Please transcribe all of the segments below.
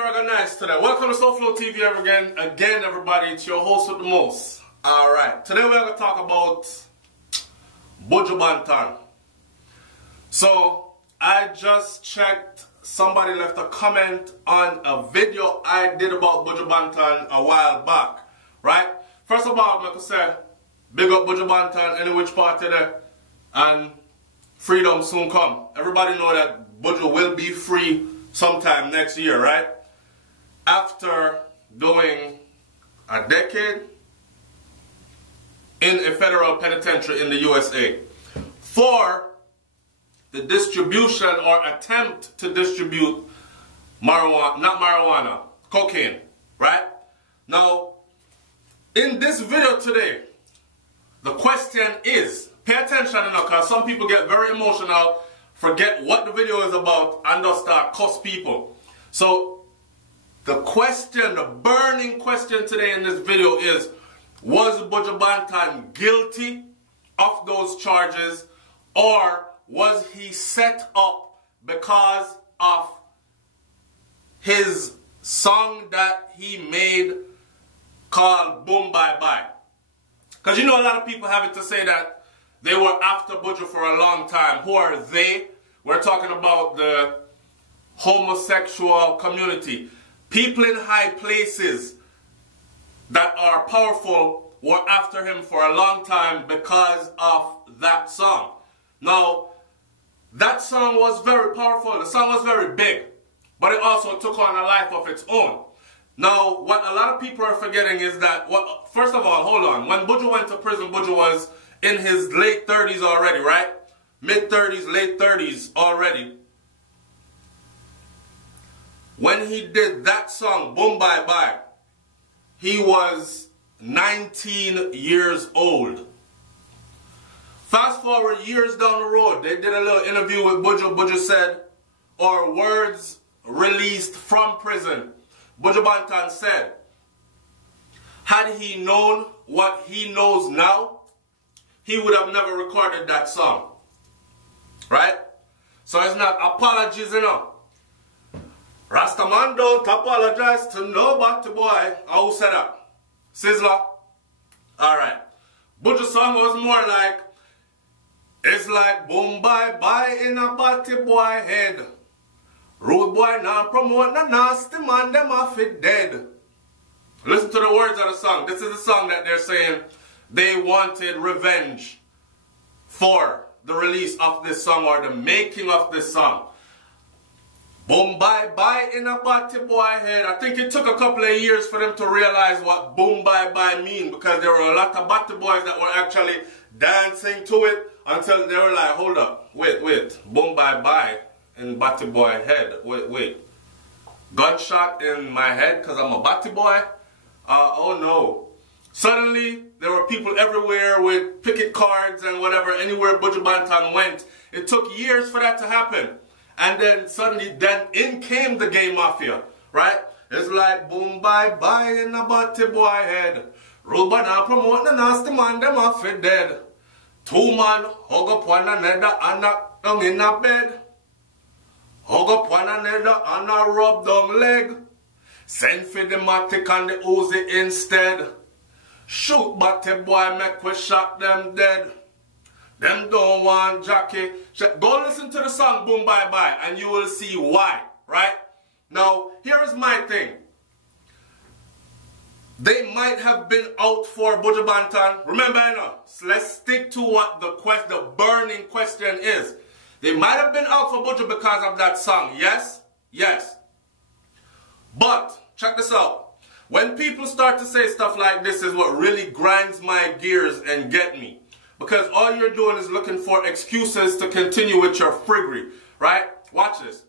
Reggae Nice today. Welcome to SouFLoTV again, everybody. It's your host with the most. Alright, today we're going to talk about Buju Banton. So, I just checked, somebody left a comment on a video I did about Buju Banton a while back. Right? First of all, I'm going to say, big up Buju Banton, any which part of there, and freedom soon come. Everybody know that Buju will be free sometime next year, right? After doing a decade in a federal penitentiary in the USA for the distribution or attempt to distribute cocaine, right? Now, in this video today, the question is, pay attention because some people get very emotional, forget what the video is about, and just start cuss people. So, the question, the burning question today in this video is, was Buju Banton guilty of those charges, or was he set up because of his song that he made called Boom Bye Bye? Because you know a lot of people have it to say that they were after Buju for a long time. Who are they? We're talking about the homosexual community. People in high places that are powerful were after him for a long time because of that song. Now, that song was very powerful. The song was very big, but it also took on a life of its own. Now, what a lot of people are forgetting is that, first of all, hold on. When Buju went to prison, Buju was in his late 30s already, right? Mid-30s, late 30s already. When he did that song, Boom Bye Bye, he was 19 years old. Fast forward years down the road, they did a little interview with Buju. Buju said, or words released from prison. Buju Banton said, had he known what he knows now, he would have never recorded that song. Right? So it's not apologies, you know. Rastaman don't apologize to nobody, boy. Who said that? Sizzler? Alright. Buju's song was more like, it's like boom bye bye in a batty boy head. Rude boy now promote the nasty man, them off it dead. Listen to the words of the song. This is the song that they're saying they wanted revenge for the release of this song or the making of this song. Boom bye bye in a batty boy head. I think it took a couple of years for them to realize what boom bye bye mean, because there were a lot of batty boys that were actually dancing to it until they were like, hold up, wait, boom bye bye in batty boy head, wait. Gunshot in my head because I'm a batty boy? Oh no. Suddenly, there were people everywhere with picket cards and whatever, anywhere Buju Banton went. It took years for that to happen. And then suddenly, in came the gay mafia, right? It's like boom bye bye in a batty boy head. Rude boy now promote the nasty man, them off it dead. Two man hug up one another and down in a bed. Hug up one another and a rub down leg. Send for the matic and the Uzi instead. Shoot batty boy, make we shot them dead. Them don't want Jackie. Go listen to the song Boom Bye Bye and you will see why, right? Now, here is my thing. They might have been out for Buju Banton. Remember, you know, so let's stick to what the burning question is. They might have been out for Buju because of that song. Yes? Yes. But, check this out. When people start to say stuff like this is what really grinds my gears and get me. Because all you're doing is looking for excuses to continue with your friggery, right? Watch this.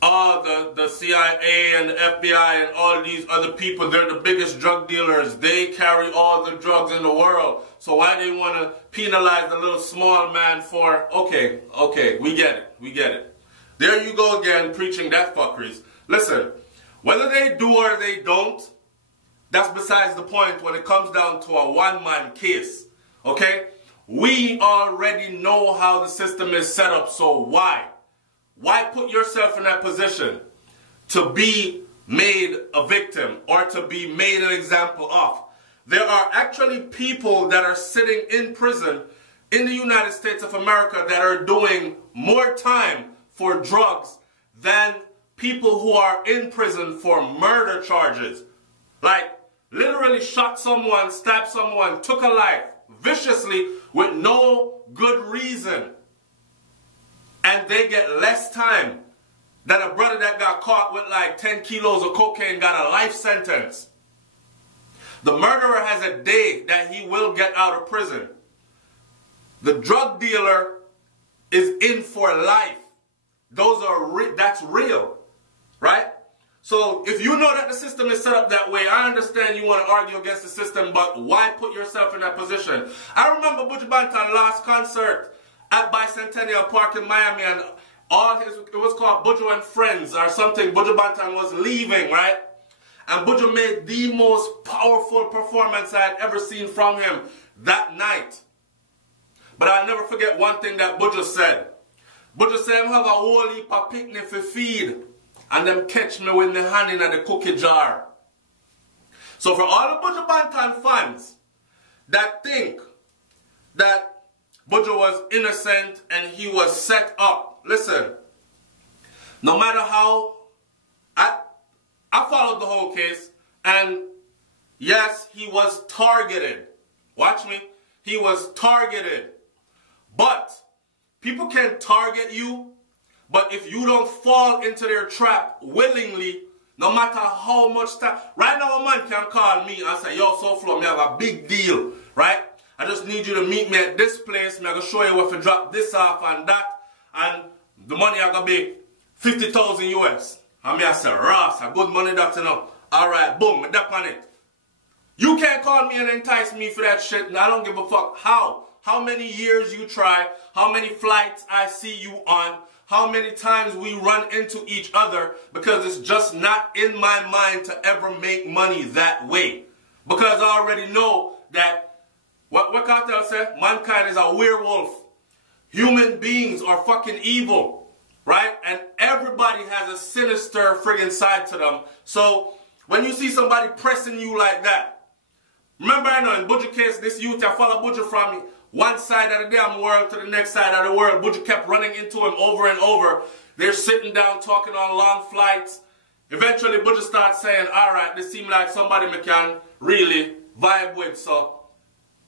The CIA and the FBI and all these other people, they're the biggest drug dealers. They carry all the drugs in the world. So why they want to penalize the little small man for, okay, we get it. There you go again, preaching that fuckeries. Listen, whether they do or they don't, that's besides the point when it comes down to a one-man case, okay? We already know how the system is set up, so why? Why put yourself in that position to be made a victim or to be made an example of? There are actually people that are sitting in prison in the United States of America that are doing more time for drugs than people who are in prison for murder charges. Like, literally shot someone, stabbed someone, took a life viciously with no good reason. And they get less time than a brother that got caught with like 10 kilos of cocaine got a life sentence. The murderer has a day that he will get out of prison. The drug dealer is in for life. That's real, right? So if you know that the system is set up that way, I understand you want to argue against the system, but why put yourself in that position? I remember Buju Banton last concert at Bicentennial Park in Miami, and it was called Buju and Friends or something. Buju Banton was leaving, right? And Buju made the most powerful performance I had ever seen from him that night. But I'll never forget one thing that Buju said. Buju said, "I have a whole heap of picnic for feed, and them catch me with my hand in the cookie jar." So for all the Buju Banton fans that think that Buju was innocent and he was set up, listen, no matter how, I followed the whole case, and yes, he was targeted. Watch me. He was targeted. But people can target you, but if you don't fall into their trap willingly, no matter how much time. Right now, a man can call me and say, "Yo, SouFLo, me have a big deal, right? I just need you to meet me at this place. Me I gonna show you where to drop this off and that, and the money I gonna be 50,000 US." And me I say, "Ross, a good money that, you know. All right, boom, me dap on it." You can't call me and entice me for that shit, and I don't give a fuck how many years you try, how many flights I see you on, how many times we run into each other, because it's just not in my mind to ever make money that way. Because I already know that, what Cartel said, mankind is a werewolf. Human beings are fucking evil, right? And everybody has a sinister friggin' side to them. So when you see somebody pressing you like that, remember, I know in Buju case, this youth, I follow Buju from one side of the damn world to the next side of the world. Buju kept running into him over and over. They're sitting down talking on long flights. Eventually, Buju starts saying, "All right, this seems like somebody me can really vibe with. So,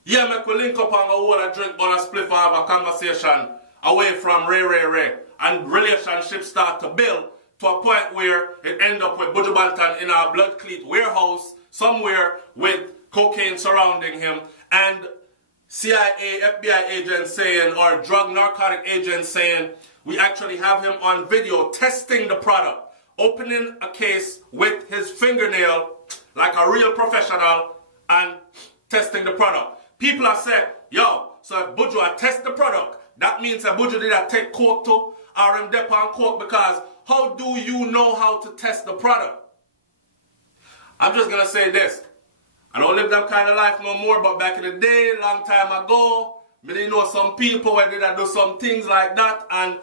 yeah, me could link up and go hold a drink, on a spliff and have a conversation away from Ray. And relationships start to build to a point where it end up with Buju Banton in a blood cleat warehouse somewhere with cocaine surrounding him, and CIA, FBI agents saying, or drug narcotic agents saying, we actually have him on video testing the product, opening a case with his fingernail like a real professional and testing the product. People are saying, "Yo, so if Buju test the product, that means that Buju did not take coke too, or him dep on coke, because how do you know how to test the product?" I'm just going to say this. I don't live that kind of life no more, but back in the day, long time ago, me didn't know some people where they do some things like that, and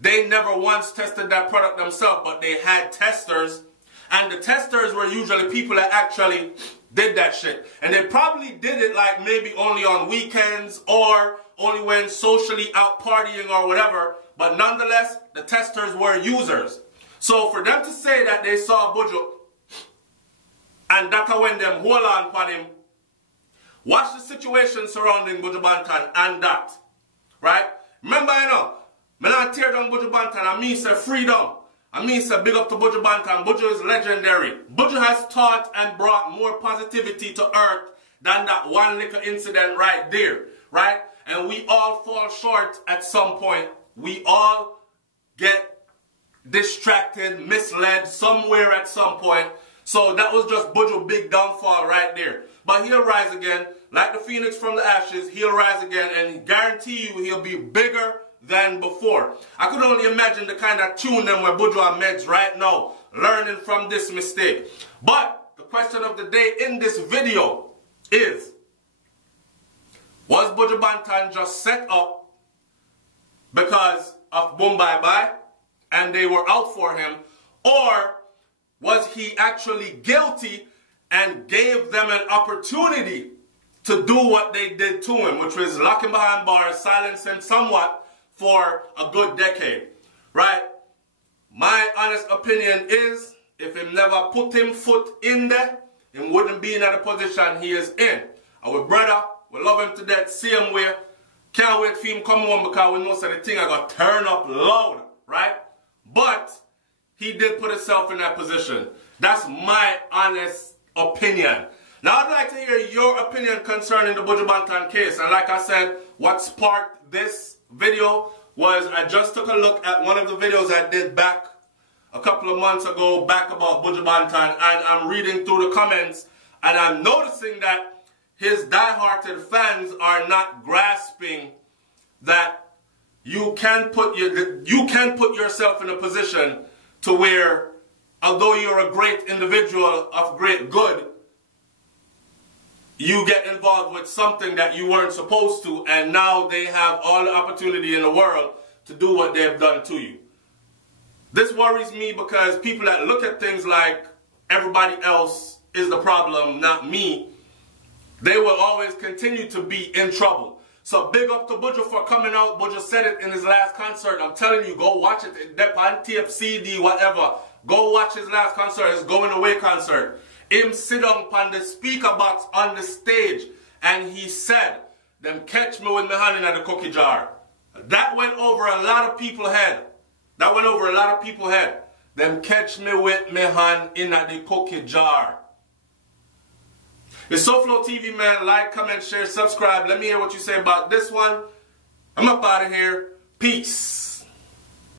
they never once tested that product themselves, but they had testers, and the testers were usually people that actually did that shit. And they probably did it like maybe only on weekends or only when socially out partying or whatever, but nonetheless, the testers were users. So for them to say that they saw Buju, and that's when them hold on for him, watch the situation surrounding Buju Banton and that, right? Remember, you know, me not tear down Buju Banton, I mean say freedom. I mean say big up to Buju Banton. Buju is legendary. Buju has taught and brought more positivity to earth than that one little incident right there, right? And we all fall short at some point. We all get distracted, misled somewhere at some point. So that was just Buju's big downfall right there. But he'll rise again. Like the phoenix from the ashes, he'll rise again, and guarantee you he'll be bigger than before. I could only imagine the kind of tune them where Buju amidst right now, learning from this mistake. But the question of the day in this video is, was Buju Banton just set up because of Boom Bye Bye? and they were out for him? Or was he actually guilty and gave them an opportunity to do what they did to him, which was lock him behind bars, silence him somewhat for a good decade, right? My honest opinion is, if he never put him foot in there, he wouldn't be in the position he is in. Our brother, we love him to death, same way. Can't wait for him come home because we know that the thing I got turned up loud, right? But he did put himself in that position. That's my honest opinion. Now I'd like to hear your opinion concerning the Buju Banton case. And like I said, what sparked this video was I just took a look at one of the videos I did back a couple of months ago, back about Buju Banton, and I'm reading through the comments, and I'm noticing that his die-hearted fans are not grasping that you can put yourself in a position to where, although you're a great individual of great good, you get involved with something that you weren't supposed to, and now they have all the opportunity in the world to do what they've done to you. This worries me because people that look at things like everybody else is the problem, not me, they will always continue to be in trouble. So big up to Buju for coming out. Buju said it in his last concert. I'm telling you, go watch it. On tape, CD, whatever. Go watch his last concert, his going away concert. Him sit down on the speaker box on the stage, and he said, "Them catch me with my hand in the cookie jar." That went over a lot of people's head. That went over a lot of people's head. Them catch me with my hand in the cookie jar. It's SouFLoTV, man. Like, comment, share, subscribe. Let me hear what you say about this one. I'm up out of here. Peace.